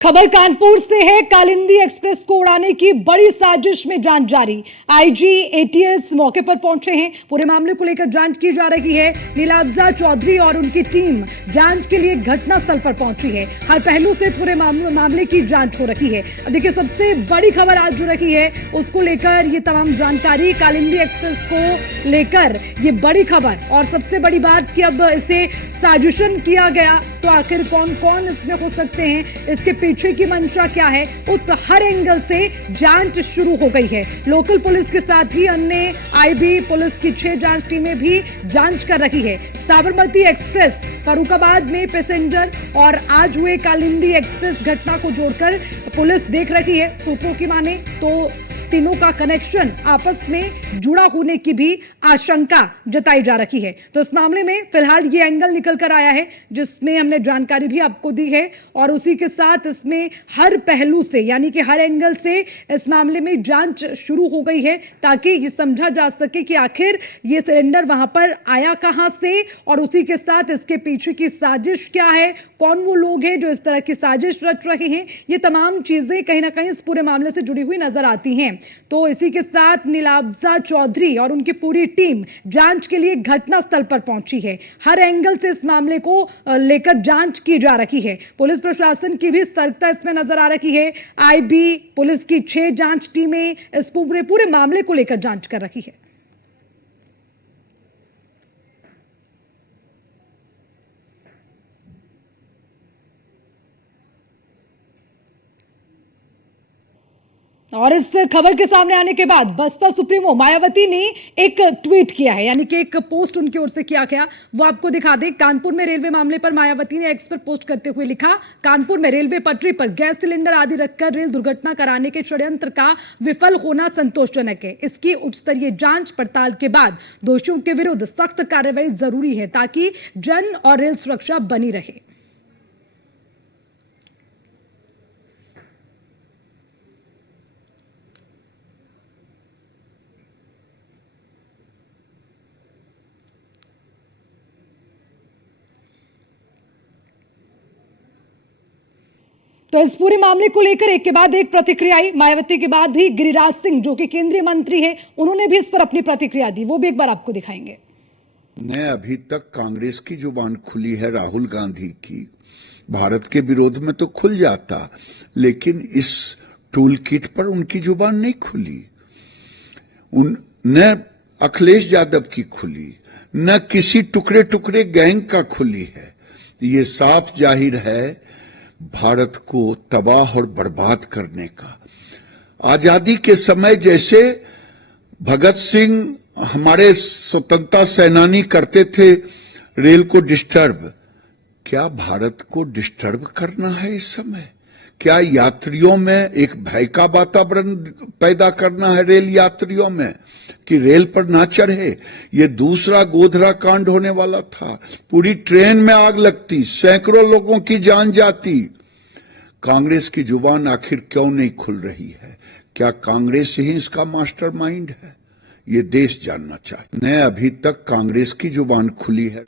खबर कानपुर से है। कालिंदी एक्सप्रेस को उड़ाने की बड़ी साजिश में जांच जारी। आईजी एटीएस मौके पर पहुंचे हैं। पूरे मामले को लेकर जांच की जा रही है। नीलाब्जा चौधरी और उनकी टीम जांच के लिए घटनास्थल पर पहुंची है। हर पहलू से पूरे मामले की जांच हो रही है। देखिए, सबसे बड़ी खबर आज जो रही है उसको लेकर ये तमाम जानकारी कालिंदी एक्सप्रेस को लेकर ये बड़ी खबर। और सबसे बड़ी बात कि अब इसे साजिशन किया गया तो आखिर कौन कौन इसमें हो सकते हैं, इसके पीछे की मंशा क्या है, उस हर एंगल से जांच शुरू हो गई है। लोकल पुलिस के साथ ही अन्य आईबी पुलिस की 6 जांच टीमें भी जांच कर रही है। साबरमती एक्सप्रेस फर्रुखाबाद में पैसेंजर और आज हुए कालिंदी एक्सप्रेस घटना को जोड़कर पुलिस देख रही है। सूत्रों की माने तो तीनों का कनेक्शन आपस में जुड़ा होने की भी आशंका जताई जा रही है। तो इस मामले में फिलहाल ये एंगल निकल कर आया है जिसमें हमने जानकारी भी आपको दी है और उसी के साथ इसमें हर पहलू से यानी कि हर एंगल से इस मामले में जांच शुरू हो गई है ताकि ये समझा जा सके कि आखिर ये सिलेंडर वहां पर आया कहां से और उसी के साथ इसके पीछे की साजिश क्या है, कौन वो लोग हैं जो इस तरह की साजिश रच रहे हैं। ये तमाम चीजें कहीं ना कहीं इस पूरे मामले से जुड़ी हुई नजर आती हैं। तो इसी के साथ नीलाब्जा चौधरी और उनकी पूरी टीम जांच के लिए घटनास्थल पर पहुंची है। हर एंगल से इस मामले को लेकर जांच की जा रही है। पुलिस प्रशासन की भी सतर्कता इसमें नजर आ रही है। आईबी पुलिस की 6 जांच टीमें इस पूरे मामले को लेकर जांच कर रही है। और इस खबर के सामने आने के बाद बसपा सुप्रीमो मायावती ने एक ट्वीट किया है, यानी कि एक पोस्ट उनकी ओर से किया गया, वो आपको दिखा दें। कानपुर में रेलवे मामले पर मायावती ने एक्स पर पोस्ट करते हुए लिखा, कानपुर में रेलवे पटरी पर गैस सिलेंडर आदि रखकर रेल दुर्घटना कराने के षड्यंत्र का विफल होना संतोषजनक है। इसकी उच्च स्तरीय जांच पड़ताल के बाद दोषियों के विरुद्ध सख्त कार्रवाई जरूरी है ताकि जन और रेल सुरक्षा बनी रहे। तो इस पूरे मामले को लेकर एक के बाद एक प्रतिक्रिया आई। मायावती के बाद ही गिरिराज सिंह जो कि केंद्रीय मंत्री हैं, उन्होंने भी इस पर अपनी प्रतिक्रिया दी। वो भी एक बार आपको दिखाएंगे। न अभी तक कांग्रेस की जुबान खुली है राहुल गांधी की, भारत के विरोध में तो खुल जाता, लेकिन इस टूल किट पर उनकी जुबान नहीं खुली। न अखिलेश यादव की खुली, न किसी टुकड़े टुकड़े गैंग का खुली है। ये साफ जाहिर है भारत को तबाह और बर्बाद करने का। आजादी के समय जैसे भगत सिंह हमारे स्वतंत्रता सेनानी करते थे रेल को डिस्टर्ब, क्या भारत को डिस्टर्ब करना है इस समय? क्या यात्रियों में एक भय का वातावरण पैदा करना है रेल यात्रियों में कि रेल पर ना चढ़े? ये दूसरा गोधरा कांड होने वाला था। पूरी ट्रेन में आग लगती, सैकड़ों लोगों की जान जाती। कांग्रेस की जुबान आखिर क्यों नहीं खुल रही है? क्या कांग्रेस ही इसका मास्टरमाइंड है? ये देश जानना चाहिए। न अभी तक कांग्रेस की जुबान खुली है।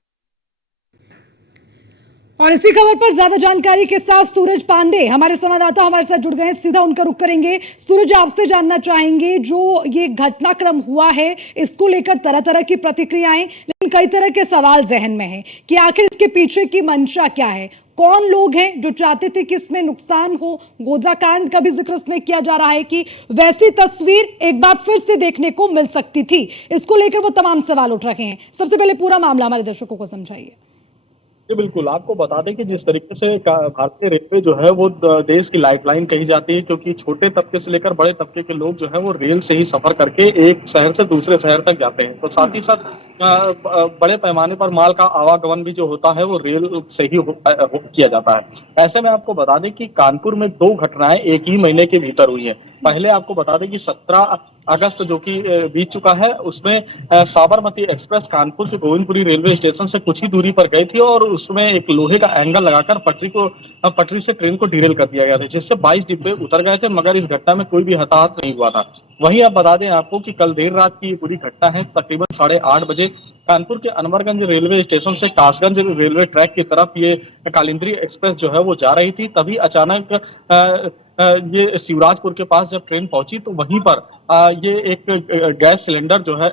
और इसी खबर पर ज्यादा जानकारी के साथ सूरज पांडे हमारे संवाददाता हमारे साथ जुड़ गए हैं। सीधा उनका रुख करेंगे। सूरज, आपसे जानना चाहेंगे जो ये घटनाक्रम हुआ है इसको लेकर तरह तरह की प्रतिक्रियाएं, लेकिन कई तरह के सवाल जहन में हैं कि आखिर इसके पीछे की मंशा क्या है, कौन लोग हैं जो चाहते थे कि इसमें नुकसान हो। गोधरा कांड का भी जिक्र इसमें किया जा रहा है कि वैसी तस्वीर एक बार फिर से देखने को मिल सकती थी। इसको लेकर वो तमाम सवाल उठ रहे हैं। सबसे पहले पूरा मामला हमारे दर्शकों को समझाइए। जी बिल्कुल, आपको बता दें कि जिस तरीके से भारतीय रेलवे जो है वो देश की लाइफलाइन कही जाती है, क्योंकि छोटे तबके से लेकर बड़े तबके के लोग जो है वो रेल से ही सफर करके एक शहर से दूसरे शहर तक जाते हैं। तो साथ ही साथ बड़े पैमाने पर माल का आवागमन भी जो होता है वो रेल से ही किया जाता है। ऐसे में आपको बता दें कि कानपुर में 2 घटनाएं एक ही महीने के भीतर हुई है। पहले आपको बता दें कि 17 अगस्त जो कि बीत चुका है, उसमें साबरमती एक्सप्रेस कानपुर के गोविंदपुरी रेलवे स्टेशन से कुछ ही दूरी पर गई थी और उसमें एक लोहे का एंगल लगाकर पटरी से ट्रेन को डिरेल कर दिया गया था, जिससे 22 डिब्बे उतर गए थे, मगर इस घटना में कोई भी हताहत नहीं हुआ था। वहीं अब बता दें आपको कि कल देर रात की ये पूरी घटना है। तकरीबन 8:30 बजे कानपुर के अनवरगंज रेलवे स्टेशन से कासगंज रेलवे ट्रैक की तरफ ये कालिंदी एक्सप्रेस जो है वो जा रही थी। तभी अचानक ये शिवराजपुर के पास जब ट्रेन पहुंची तो वहीं पर ये एक गैस सिलेंडर जो है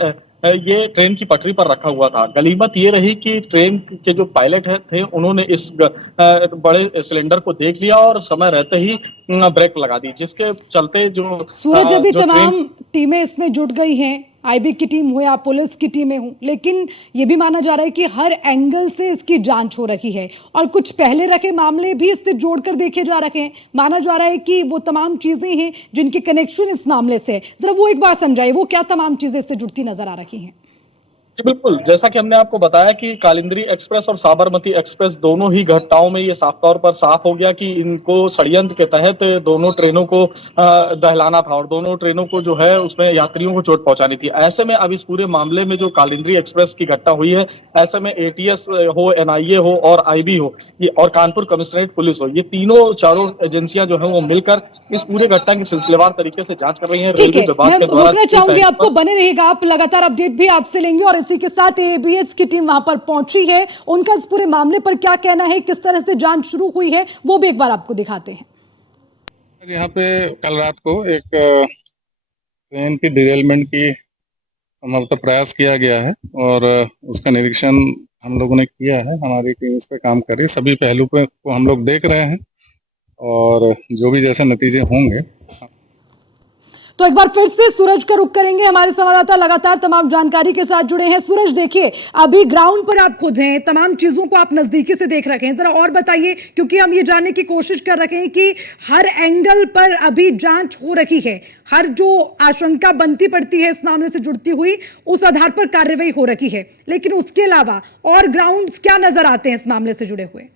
ये ट्रेन की पटरी पर रखा हुआ था। गनीमत ये रही कि ट्रेन के जो पायलट थे उन्होंने इस बड़े सिलेंडर को देख लिया और समय रहते ही ब्रेक लगा दी, जिसके चलते जो सूरज, अभी जो ट्रेन तमाम टीमें इसमें जुट गई हैं, आईबी की टीम हो या पुलिस की टीमें हों, लेकिन ये भी माना जा रहा है कि हर एंगल से इसकी जांच हो रही है और कुछ पहले रखे मामले भी इससे जोड़कर देखे जा रहे हैं। माना जा रहा है कि वो तमाम चीजें हैं जिनके कनेक्शन इस मामले से है। जरा वो एक बार समझाइए, वो क्या तमाम चीजें इससे जुड़ती नजर आ रही हैं? जी, बिल्कुल। जैसा कि हमने आपको बताया कि कालिंदी एक्सप्रेस और साबरमती एक्सप्रेस दोनों ही घटनाओं में ये साफ तौर पर साफ हो गया कि इनको षड्यंत्र के तहत दोनों ट्रेनों को दहलाना था और दोनों ट्रेनों को जो है उसमें यात्रियों को चोट पहुंचानी थी। ऐसे में अब इस पूरे मामले में जो कालिंदी एक्सप्रेस की घटना हुई है, ऐसे में एटीएस हो, एनआईए हो और आईबी हो ये और कानपुर कमिश्नरेट पुलिस हो, ये चारों एजेंसियां जो है वो मिलकर इस पूरे घटना की सिलसिलेवार तरीके से जांच कर रही है। ठीक रेलवे है, विभाग मैं के द्वारा रुकना चाहूंगी, आपको बने रहेगा, आप लगातार अपडेट भी आपसे लेंगे और इसी के साथ एबीएस की टीम वहां पर पहुंची है, उनका इस पूरे मामले पर क्या कहना है, किस तरह से जांच शुरू हुई है, वो भी एक बार आपको दिखाते हैं। यहाँ पे कल रात को एक ट्रेन की डिरेलमेंट की मतलब प्रयास किया गया है और उसका निरीक्षण हम लोगों ने किया है। हमारी टीम इस पे काम कर रही है, सभी पहलू पे को हम लोग देख रहे हैं और जो भी जैसे नतीजे होंगे। तो एक बार फिर से सूरज का रुख करेंगे, हमारे संवाददाता लगातार तमाम जानकारी के साथ जुड़े हैं। सूरज, देखिए अभी ग्राउंड पर आप खुद हैं, तमाम चीजों को आप नजदीकी से देख रखे हैं, जरा और बताइए, क्योंकि हम ये जानने की कोशिश कर रहे हैं कि हर एंगल पर अभी जांच हो रही है, हर जो आशंका बनती पड़ती है इस मामले से जुड़ती हुई उस आधार पर कार्रवाई हो रही है, लेकिन उसके अलावा और ग्राउंड क्या नजर आते हैं इस मामले से जुड़े हुए?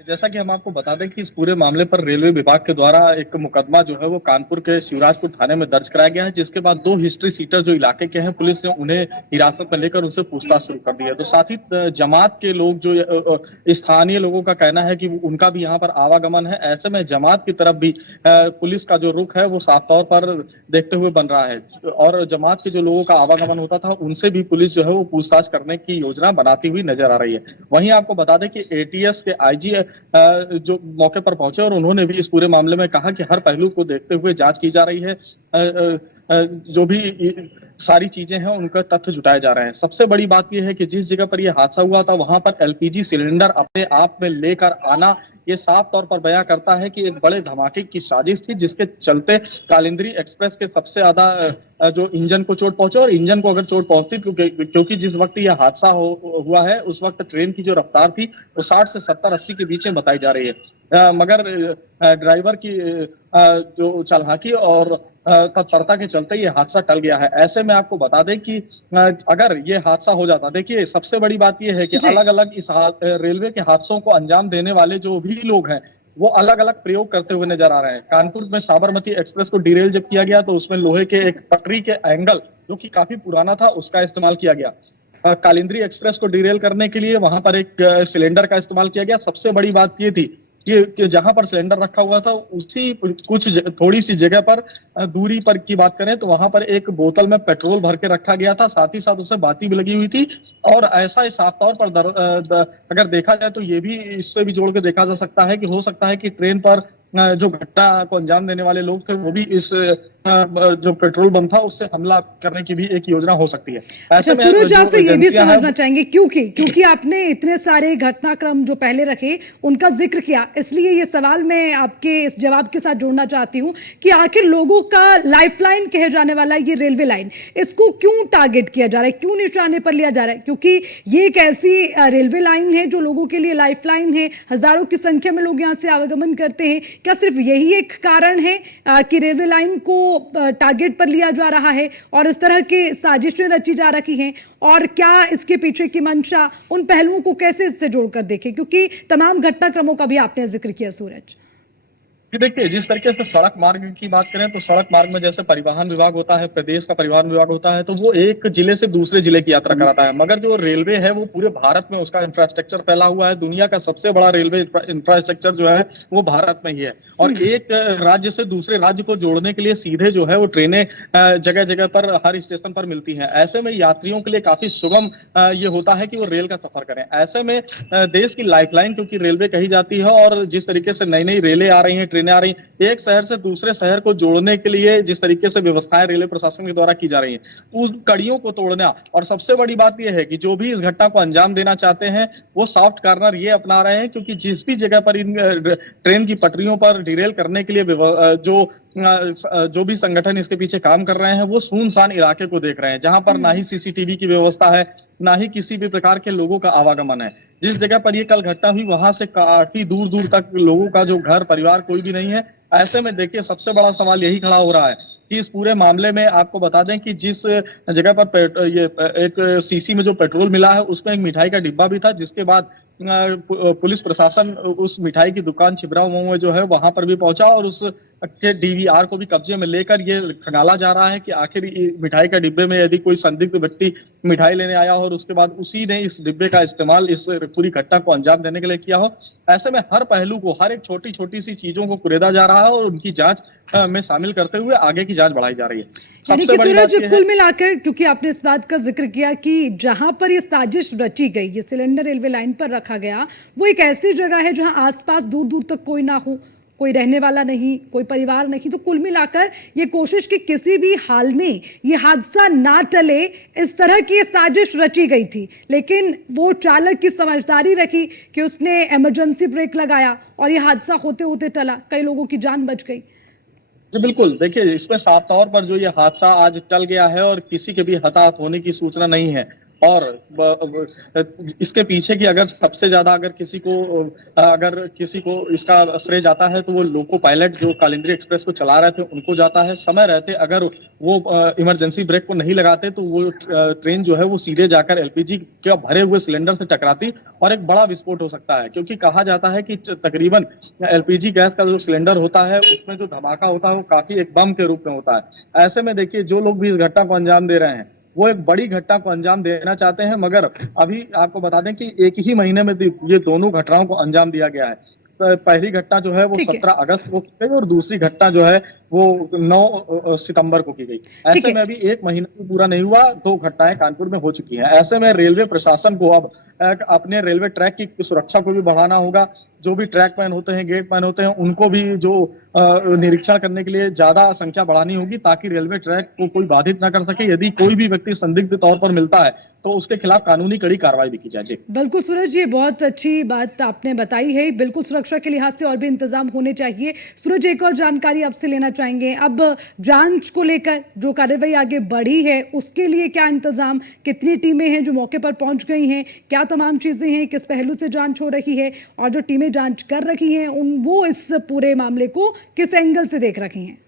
जैसा कि हम आपको बता दें कि इस पूरे मामले पर रेलवे विभाग के द्वारा एक मुकदमा जो है वो कानपुर के शिवराजपुर थाने में दर्ज कराया गया है, जिसके बाद 2 हिस्ट्री सीटर जो इलाके के हैं, पुलिस ने उन्हें हिरासत में लेकर उनसे पूछताछ शुरू कर दी है। तो साथ ही जमात के लोग जो स्थानीय लोगों का कहना है कि उनका भी यहाँ पर आवागमन है। ऐसे में जमात की तरफ भी पुलिस का जो रुख है वो साफ तौर पर देखते हुए बन रहा है और जमात के जो लोगों का आवागमन होता था उनसे भी पुलिस जो है वो पूछताछ करने की योजना बनाती हुई नजर आ रही है। वहीं आपको बता दें कि एटीएस के आईजी जो मौके पर पहुंचे और उन्होंने भी इस पूरे मामले में कहा कि हर पहलू को देखते हुए जांच की जा रही है, जो भी सारी चीजें हैं उनका तथ्य जुटाए जा रहे हैं। सबसे बड़ी बात यह है कि जिस जगह पर यह हादसा हुआ था वहां पर एलपीजी सिलेंडर अपने आप में लेकर आना ये साफ तौर पर बयां करता है कि एक बड़े धमाके की साजिश थी, जिसके चलते कालिंदी एक्सप्रेस के सबसे ज्यादा जो इंजन को चोट पहुंचे और इंजन को अगर चोट पहुंचती क्योंकि जिस वक्त यह हादसा हुआ है उस वक्त ट्रेन की जो रफ्तार थी वो 60 से 70-80 के बीच में बताई जा रही है, मगर ड्राइवर की जो चालाकी और तत्परता के चलते ये हादसा टल गया है। ऐसे में आपको बता दें कि अगर ये हादसा हो जाता, देखिए सबसे बड़ी बात ये है कि अलग अलग इस रेलवे के हादसों को अंजाम देने वाले जो भी लोग हैं वो अलग अलग प्रयोग करते हुए नजर आ रहे हैं। कानपुर में साबरमती एक्सप्रेस को डिरेल जब किया गया तो उसमें लोहे के एक पटरी के एंगल जो कि काफी पुराना था उसका इस्तेमाल किया गया। कालिंदी एक्सप्रेस को डिरेल करने के लिए वहां पर एक सिलेंडर का इस्तेमाल किया गया। सबसे बड़ी बात ये थी कि जहां पर सिलेंडर रखा हुआ था उसी थोड़ी सी जगह पर दूरी पर की बात करें तो वहां पर एक बोतल में पेट्रोल भर के रखा गया था, साथ ही साथ उसे बाती भी लगी हुई थी। और ऐसा साफ तौर पर अगर देखा जाए तो ये भी इससे भी जोड़ के देखा जा सकता है कि हो सकता है कि ट्रेन पर जो घटना को अंजाम देने वाले लोग थे वो भी इस जो पेट्रोल बम था उससे हमला करने की भी एक योजना हो सकती है। ऐसे में सूरज, आपसे ये भी समझना चाहेंगे क्योंकि आपने इतने सारे घटनाक्रम जो पहले रखे उनका जिक्र किया, इसलिए ये सवाल मैं आपके इस जवाब के साथ जोड़ना चाहती हूँ कि आखिर लोगों का लाइफलाइन कहे जाने वाला ये रेलवे लाइन, इसको क्यों टारगेट किया जा रहा है, क्यों निशाने पर लिया जा रहा है? क्योंकि ये एक ऐसी रेलवे लाइन है जो लोगों के लिए लाइफलाइन है, हजारों की संख्या में लोग यहाँ से आवागमन करते हैं। क्या सिर्फ यही एक कारण है कि रेलवे लाइन को टारगेट पर लिया जा रहा है और इस तरह की साजिशें रची जा रही हैं, और क्या इसके पीछे की मंशा, उन पहलुओं को कैसे इससे जोड़कर देखें, क्योंकि तमाम घटनाक्रमों का भी आपने जिक्र किया सूरज? जी देखिए, जिस तरीके से सड़क मार्ग की बात करें तो सड़क मार्ग में जैसे परिवहन विभाग होता है, प्रदेश का परिवहन विभाग होता है, तो वो एक जिले से दूसरे जिले की यात्रा कराता है। मगर जो रेलवे है वो पूरे भारत में उसका इंफ्रास्ट्रक्चर फैला हुआ है। दुनिया का सबसे बड़ा रेलवे इंफ्रास्ट्रक्चर जो है वो भारत में ही है। और एक राज्य से दूसरे राज्य को जोड़ने के लिए सीधे जो है वो ट्रेनें जगह जगह पर हर स्टेशन पर मिलती हैं। ऐसे में यात्रियों के लिए काफी सुगम ये होता है कि वो रेल का सफर करें। ऐसे में देश की लाइफलाइन क्योंकि रेलवे कही जाती है, और जिस तरीके से नई नई रेलें आ रही हैं, ट्रेनें आ रही हैं, एक शहर से दूसरे शहर को जोड़ने के लिए जिस तरीके से व्यवस्थाएं रेलवे प्रशासन के द्वारा की जा रही हैं, उन कड़ियों को तोड़ना। और सबसे बड़ी बात यह है कि जो भी इस घटना को अंजाम देना चाहते हैं वो सॉफ्ट कार्नर ये अपना रहे हैं, क्योंकि जिस भी जगह पर इन ट्रेन की पटरियों पर डिरेल करने के लिए जो भी संगठन इसके पीछे काम कर रहे हैं वो सुनसान इलाके को देख रहे हैं, जहां पर ना ही सीसीटीवी की व्यवस्था है, ना ही किसी भी प्रकार के लोगों का आवागमन है। जिस जगह पर ये कल घटना हुई वहां से काफी दूर दूर तक लोगों का जो घर परिवार कोई भी नहीं है। ऐसे में देखिए सबसे बड़ा सवाल यही खड़ा हो रहा है कि इस पूरे मामले में आपको बता दें कि जिस जगह पर ये एक सीसी में जो पेट्रोल मिला है उसमें एक मिठाई का डिब्बा भी था, जिसके बाद पुलिस प्रशासन उस मिठाई की दुकान छिबरा में जो है वहां पर भी पहुंचा और उस के डीवीआर को भी कब्जे में लेकर ये खंगाला जा रहा है कि आखिर मिठाई का डिब्बे में यदि कोई संदिग्ध व्यक्ति मिठाई लेने आया हो और उसके बाद उसी ने इस डिब्बे का इस्तेमाल इस पूरी घटना को अंजाम देने के लिए किया हो। ऐसे में हर पहलू को, हर एक छोटी छोटी सी चीजों को कुरेदा जा रहा है और उनकी जांच में शामिल करते हुए आगे की जांच बढ़ाई जा रही है। सबसे बड़ी बात कुल मिलाकर, क्योंकि आपने इस बात का जिक्र किया कि जहां पर ये साजिश रची गई, ये सिलेंडर रेलवे लाइन पर रखा गया, वो एक ऐसी जगह है जहां आसपास दूर दूर तक कोई ना हो, कोई रहने वाला नहीं, कोई परिवार नहीं। तो कुल मिलाकर ये कोशिश कि किसी भी हाल में ये हादसा ना टले, इस तरह की ये साजिश रची गई थी। लेकिन वो चालक की समझदारी रखी कि उसने इमरजेंसी ब्रेक लगाया और ये हादसा होते होते टला, कई लोगों की जान बच गई। जी बिल्कुल, देखिए इसमें साफ तौर पर जो ये हादसा आज टल गया है और किसी के भी हताहत होने की सूचना नहीं है। और इसके पीछे की अगर सबसे ज्यादा अगर किसी को इसका श्रेय जाता है तो वो लोको पायलट जो कालिंदी एक्सप्रेस को चला रहे थे उनको जाता है। समय रहते अगर वो इमरजेंसी ब्रेक को नहीं लगाते तो वो ट्रेन जो है वो सीधे जाकर एलपीजी के भरे हुए सिलेंडर से टकराती और एक बड़ा विस्फोट हो सकता है, क्योंकि कहा जाता है कि तकरीबन एलपीजी गैस का जो सिलेंडर होता है उसमें जो धमाका होता है वो काफी एक बम के रूप में होता है। ऐसे में देखिए जो लोग भी इस घटना को अंजाम दे रहे हैं वो एक बड़ी घटना को अंजाम देना चाहते हैं, मगर अभी आपको बता दें कि एक ही महीने में ये दोनों घटनाओं को अंजाम दिया गया है। पहली घटना जो है वो 17 अगस्त को की गई और दूसरी घटना जो है वो 9 सितंबर को की गई। ऐसे में अभी एक महीना भी पूरा नहीं हुआ, 2 घटनाएं कानपुर में हो चुकी हैं। ऐसे में रेलवे प्रशासन को अब अपने रेलवे ट्रैक की सुरक्षा को भी बढ़ाना होगा। जो भी ट्रैक मैन होते हैं, गेट मैन होते हैं, उनको भी जो निरीक्षण करने के लिए ज्यादा संख्या बढ़ानी होगी ताकि रेलवे ट्रैक को कोई बाधित न कर सके। यदि कोई भी व्यक्ति संदिग्ध तौर पर मिलता है तो उसके खिलाफ कानूनी कड़ी कार्रवाई भी की जाए। बिल्कुल सूरज, ये बहुत अच्छी बात आपने बताई है। बिल्कुल सुरक्षा के लिहाज से और भी इंतजाम होने चाहिए। सूरज, एक और जानकारी आपसे लेना चाहेंगे, अब जांच को लेकर जो कार्रवाई आगे बढ़ी है उसके लिए क्या इंतजाम, कितनी टीमें हैं जो मौके पर पहुंच गई हैं, क्या तमाम चीजें हैं, किस पहलू से जांच हो रही है, और जो टीमें जांच कर रही हैं वो इस पूरे मामले को किस एंगल से देख रही हैं,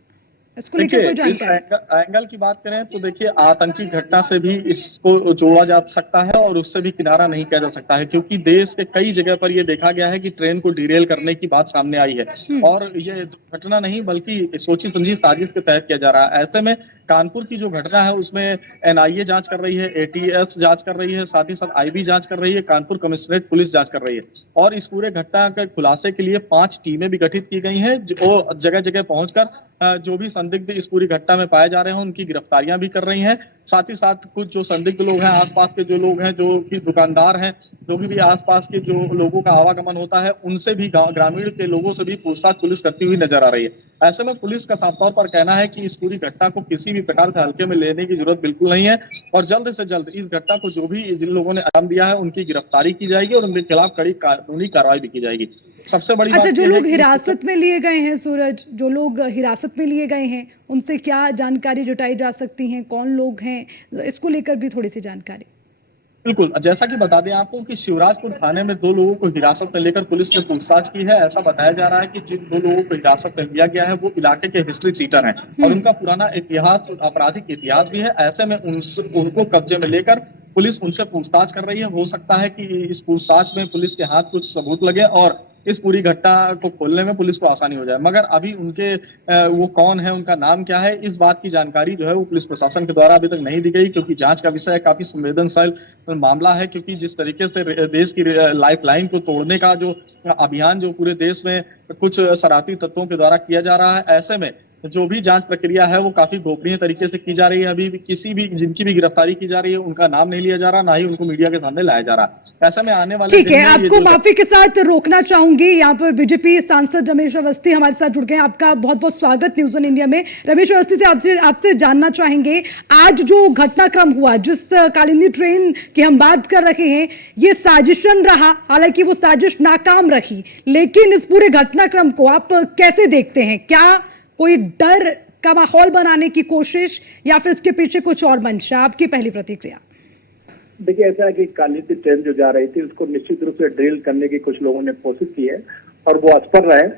इसको लेकर कोई जानकारी? एंगल की बात करें तो देखिए आतंकी घटना से भी इसको जोड़ा जा सकता है और उससे भी किनारा नहीं किया जा सकता है, क्योंकि देश के कई जगह पर यह देखा गया है कि ट्रेन को डिरेल करने की बात सामने आई है और ये घटना नहीं बल्कि सोची समझी साजिश के तहत किया जा रहा है। ऐसे में कानपुर की जो घटना है उसमें एनआईए जांच कर रही है, एटीएस जांच कर रही है, साथ ही साथ आईबी जांच कर रही है, कानपुर कमिश्नरेट पुलिस जांच कर रही है और इस पूरे घटना के खुलासे के लिए 5 टीमें भी गठित की गई हैं जो जगह जगह पहुंचकर जो भी संदिग्ध इस पूरी घटना में पाए जा रहे हैं उनकी गिरफ्तारियां भी कर रही हैं। साथ ही साथ कुछ जो संदिग्ध लोग हैं, आसपास के जो लोग हैं, जो कि दुकानदार हैं, जो भी आसपास के जो लोगों का आवागमन होता है उनसे भी ग्रामीण के लोगों से भी पूछताछ पुलिस करती हुई नजर आ रही है। ऐसे में पुलिस का साफ तौर पर कहना है कि इस पूरी घटना को किसी भी प्रकार से हल्के में लेने की जरूरत बिल्कुल नहीं है और जल्द से जल्द इस घटना को जो भी जिन लोगों ने अंजाम दिया है उनकी गिरफ्तारी की जाएगी और उनके खिलाफ कड़ी कानूनी कार्रवाई भी की जाएगी। सबसे बड़ी बात जो लोग हिरासत में लिए गए हैं सूरज, जो लोग हिरासत में लिए गए हैं उनसे क्या जानकारी जुटाई जा सकती है, कौन लोग हैं, इसको लेकर भी थोड़ी सी जानकारी। बिल्कुल, जैसा कि बता दें आपको कि शिवराजपुर थाने में 2 लोगों को हिरासत में लेकर पुलिस ने पूछताछ की है। ऐसा बताया जा रहा है कि जिन 2 लोगों को हिरासत में लिया गया है वो इलाके के हिस्ट्री सीटर हैं और उनका पुराना इतिहास, आपराधिक इतिहास भी है। ऐसे में उनको कब्जे में लेकर पुलिस उनसे पूछताछ कर रही है। हो सकता है कि इस पूछताछ में पुलिस के हाथ कुछ सबूत लगे और इस पूरी घटना को खोलने में पुलिस को आसानी हो जाए। मगर अभी उनके वो कौन है, उनका नाम क्या है, इस बात की जानकारी जो है वो पुलिस प्रशासन के द्वारा अभी तक नहीं दी गई, क्योंकि जांच का विषय काफी संवेदनशील मामला है। क्योंकि जिस तरीके से देश की लाइफलाइन को तोड़ने का जो अभियान जो पूरे देश में कुछ शरारती तत्वों के द्वारा किया जा रहा है, ऐसे में जो भी जांच प्रक्रिया है वो काफी गोपनीय तरीके से की जा रही है। अभी भी किसी भी जिनकी भी गिरफ्तारी की जा रही है उनका नाम नहीं लिया जा रहा, ना ही उनको मीडिया के सामने लाया जा रहा। ऐसे में आने वाले ठीक दिन है, में ये आपको जो माफी के साथ रोकना चाहूंगी। यहाँ पर बीजेपी सांसद रमेश अवस्थी हमारे साथ जुड़ गए हैं। आपका बहुत बहुत स्वागत न्यूज़ ऑन इंडिया में। रमेश अवस्थी से आपसे जानना चाहेंगे, आज जो घटनाक्रम हुआ, जिस कालिंदी ट्रेन की हम बात कर रहे हैं, ये साजिशन रहा। हालांकि वो साजिश नाकाम रही, लेकिन इस पूरे घटनाक्रम को आप कैसे देखते हैं? क्या कोई डर का माहौल बनाने की कोशिश या फिर इसके पीछे कुछ और मंशा? आपकी पहली प्रतिक्रिया। देखिए, ऐसा है कि कालिंदी ट्रेन जो जा रही थी उसको निश्चित रूप से ड्रिल करने की कुछ लोगों ने कोशिश की है और वो असफल रहे।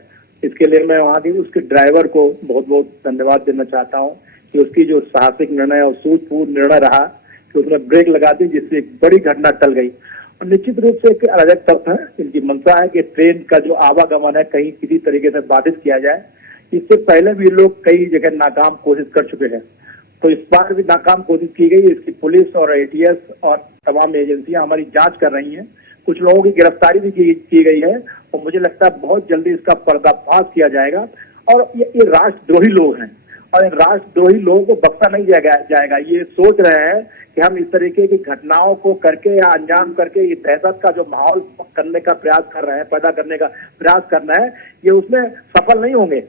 इसके लिए मैं वहां के उसके ड्राइवर को बहुत बहुत धन्यवाद देना चाहता हूं कि उसकी जो साहसिक निर्णय और सूझबूझ निर्णय रहा कि उसने ब्रेक लगा दी, जिससे एक बड़ी घटना टल गई। और निश्चित रूप से एक अराजक तत्व है, इनकी मंशा है कि ट्रेन का जो आवागमन है कहीं किसी तरीके से बाधित किया जाए। इससे पहले भी लोग कई जगह नाकाम कोशिश कर चुके हैं, तो इस बार भी नाकाम कोशिश की गई। इसकी पुलिस और एटीएस और तमाम एजेंसियां हमारी जांच कर रही हैं। कुछ लोगों की गिरफ्तारी भी की गई है और मुझे लगता है बहुत जल्दी इसका पर्दाफाश किया जाएगा। और ये राष्ट्रद्रोही लोग हैं और राष्ट्रद्रोही लोगों को बख्शा नहीं जाएगा। ये सोच रहे हैं कि हम इस तरीके की घटनाओं को करके या अंजाम करके ये दहशत का जो माहौल करने का प्रयास कर रहे हैं, पैदा करने का प्रयास करना है, ये उसमें सफल नहीं होंगे।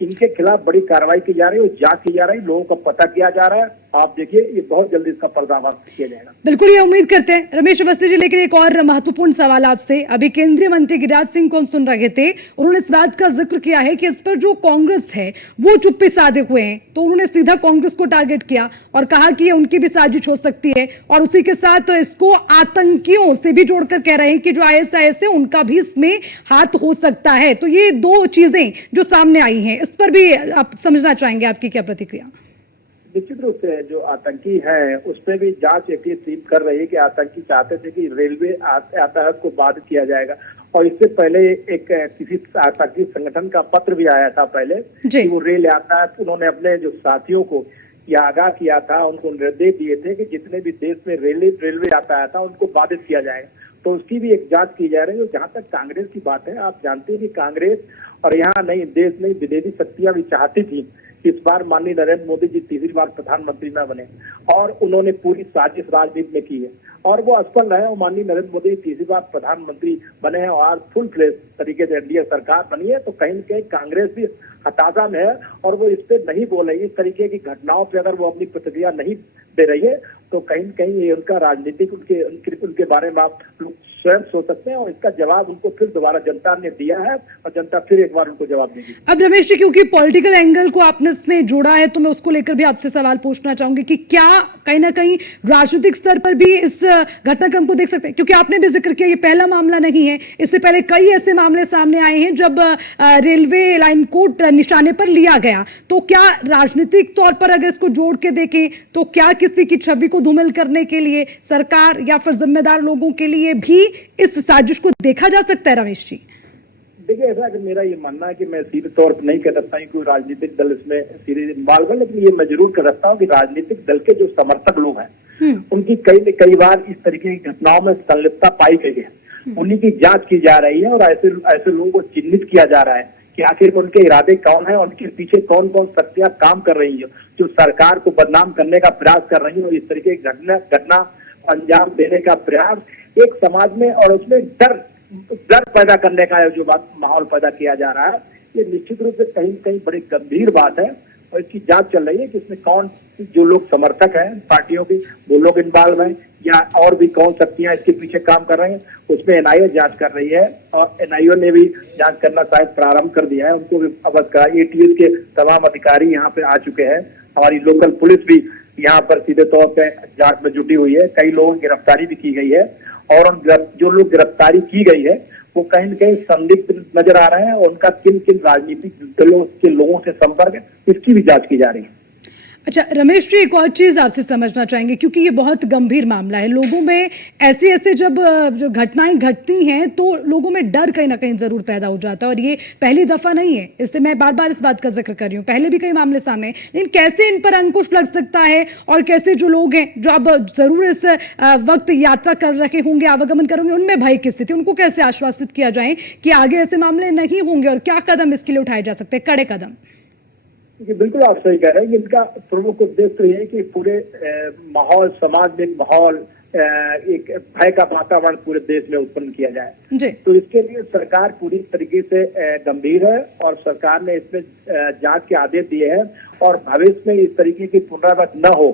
इनके खिलाफ बड़ी कार्रवाई की जा रही है, जांच की जा रही है, लोगों को पता किया जा रहा है। आप देखिए, ये बहुत जल्दी इसका पर्दाफाश किया जाएगा। बिल्कुल, ये उम्मीद करते हैं। रमेश अवस्थी जी, लेकिन एक और महत्वपूर्ण सवाल आपसे। अभी केंद्रीय मंत्री गिरिराज सिंह को हम सुन रहे थे, उन्होंने इस बात का जिक्र किया है कि इस पर जो कांग्रेस है वो चुप्पी साधे हुए हैं, तो उन्होंने सीधा कांग्रेस को टारगेट किया और कहा कि ये उनकी भी साजिश हो सकती है। और उसी के साथ तो इसको आतंकियों से भी जोड़कर कह रहे हैं कि जो ISIS है उनका भी इसमें हाथ हो सकता है। तो ये दो चीजें जो सामने आई हैं, इस पर भी आप समझना चाहेंगे, आपकी क्या प्रतिक्रिया? निश्चित रूप से जो आतंकी है उस पर भी जांच एक टीम कर रही है कि आतंकी चाहते थे कि रेलवे यातायात को बाधित किया जाएगा। और इससे पहले एक किसी आतंकी संगठन का पत्र भी आया था पहले कि वो रेल यातायात, उन्होंने अपने जो साथियों को यह आगाह किया था, उनको निर्देश दिए थे कि जितने भी देश में रेलवे यातायात था उनको बाधित किया जाएगा। तो उसकी भी एक जांच की जा रही है। जहां तक कांग्रेस की बात है, आप जानते हैं कि कांग्रेस और यहाँ नहीं देश नहीं विदेशी शक्तियां भी चाहती थी इस बार माननीय नरेंद्र मोदी जी तीसरी बार प्रधानमंत्री न बने और उन्होंने पूरी साजिश राजनीति में की है और वो असफल रहे और माननीय नरेंद्र मोदी तीसरी बार प्रधानमंत्री बने हैं और आज फुल फ्लेज तरीके से एनडीए सरकार बनी है। तो कहीं न कहीं कांग्रेस भी हताशा में है और वो इस पे नहीं बोल रही। इस तरीके की घटनाओं पे अगर वो अपनी प्रतिक्रिया नहीं दे रही है तो कहीं न कहीं ये उनका राजनीतिक उनके बारे में आप लोग स्वयं सोच सकते हैं और इसका जवाब उनको फिर दोबारा जनता ने दिया है और जनता फिर एक बार उनको जवाब देगी। अब रमेश जी, क्योंकि पॉलिटिकल एंगल को आपने इसमें जोड़ा है तो मैं उसको लेकर भी आपसे सवाल पूछना चाहूंगी कि क्या कहीं ना कहीं राजनीतिक स्तर पर भी इस घटनाक्रम को देख सकते हैं? क्योंकि आपने भी जिक्र किया ये पहला मामला नहीं है, इससे पहले कई ऐसे मामले सामने आए हैं जब रेलवे लाइन को निशाने पर लिया गया। तो क्या राजनीतिक तौर पर अगर इसको जोड़ के देखें तो क्या किसी की छवि को धूमिल करने के लिए सरकार या फिर जिम्मेदार लोगों के लिए भी इस साजिश को देखा जा सकता है? रमेश जी, देखिए, ऐसा कि मेरा ये मानना है कि मैं सीधे तौर पर नहीं कह सकता हूँ कोई राजनीतिक दल इसमें सीधे इन्वॉल्व है, लेकिन ये मैं जरूर कर सकता हूँ कि राजनीतिक दल के जो समर्थक लोग हैं उनकी कई बार इस तरीके की घटनाओं में संलिप्तता पाई गई है। उन्हीं की जांच की जा रही है और ऐसे लोगों को चिन्हित किया जा रहा है कि आखिर उनके इरादे कौन है और उनके पीछे कौन कौन शक्तियां काम कर रही है जो सरकार को बदनाम करने का प्रयास कर रही है। और इस तरीके की घटना अंजाम देने का प्रयास एक समाज में और उसमें डर पैदा करने का जो बात माहौल पैदा किया जा रहा है, ये निश्चित रूप से कहीं कहीं बड़ी गंभीर बात है और इसकी जांच चल रही है कि इसमें कौन जो लोग समर्थक हैं पार्टियों के वो लोग इन्वॉल्व हैं या और भी कौन शक्तियां इसके पीछे काम कर रहे हैं, उसमें एनआईए जांच कर रही है और एनआईए ने भी जांच करना शायद प्रारंभ कर दिया है। उनको भी अवगत करा, एटीएस के तमाम अधिकारी यहाँ पे आ चुके हैं, हमारी लोकल पुलिस भी यहाँ पर सीधे तौर पे जांच में जुटी हुई है, कई लोगों की गिरफ्तारी भी की गई है और जो लोग गिरफ्तारी की गई है वो कहीं न कहीं संदिग्ध नजर आ रहे हैं और उनका किन किन राजनीतिक दलों के लोगों से संपर्क है, इसकी भी जांच की जा रही है। अच्छा रमेश जी, एक और चीज आपसे समझना चाहेंगे क्योंकि ये बहुत गंभीर मामला है। लोगों में ऐसे ऐसे जब जो घटनाएं घटती हैं तो लोगों में डर कहीं ना कहीं जरूर पैदा हो जाता है, और ये पहली दफा नहीं है। इससे मैं बार बार इस बात का जिक्र कर रही हूँ, पहले भी कई मामले सामने हैं। लेकिन कैसे इन पर अंकुश लग सकता है, और कैसे जो लोग हैं जो अब जरूर इस वक्त यात्रा कर रहे होंगे, आवागमन करेंगे, उनमें भय की स्थिति, उनको कैसे आश्वासित किया जाए कि आगे ऐसे मामले नहीं होंगे, और क्या कदम इसके लिए उठाए जा सकते हैं, कड़े कदम? जी बिल्कुल आप सही कह रहे हैं। इनका प्रमुख उद्देश्य तो ये है कि पूरे माहौल, समाज में एक माहौल, एक भय का वातावरण पूरे देश में उत्पन्न किया जाए। जी। तो इसके लिए सरकार पूरी तरीके से गंभीर है, और सरकार ने इसमें जांच के आदेश दिए हैं, और भविष्य में इस तरीके की पुनरावृत्ति न हो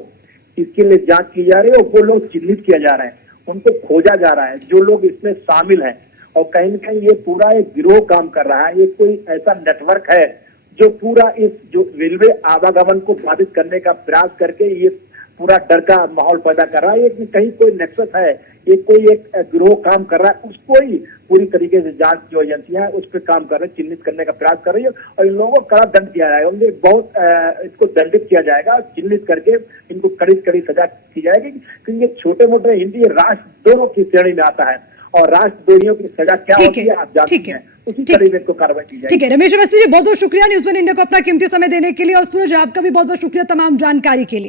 इसके लिए जांच की जा रही है, और वो लोग चिन्हित किया जा रहे हैं, उनको खोजा जा रहा है जो लोग इसमें शामिल हैं। और कहीं न कहीं ये पूरा एक गिरोह काम कर रहा है, ये कोई ऐसा नेटवर्क है जो पूरा इस जो रेलवे आवागमन को बाधित करने का प्रयास करके ये पूरा डर का माहौल पैदा कर रहा है। ये कहीं कोई नेक्सस है, ये कोई एक गिरोह काम कर रहा है, उसको ही पूरी तरीके से जांच जो एजेंसियां हैं उस पर काम कर रहे हैं, चिन्हित करने का प्रयास कर रही है, और इन लोगों को कड़ा दंड दिया जाएगा। उन्हें बहुत इसको दंडित किया जाएगा, चिन्हित करके इनको कड़ी कड़ी सजा की जाएगी, क्योंकि ये छोटे मोटे हिंदी राष्ट्र दोनों की श्रेणी में आता है, और राष्ट्रद्रोहियों की सजा क्या होती है आप जानते हैं, उसी तरीके को कार्रवाई की जाएगी। ठीक है रमेश अवस्थी जी, बहुत बहुत शुक्रिया न्यूज़ वन इंडिया को अपना कीमती समय देने के लिए, और सूरज आपका भी बहुत बहुत शुक्रिया तमाम जानकारी के लिए।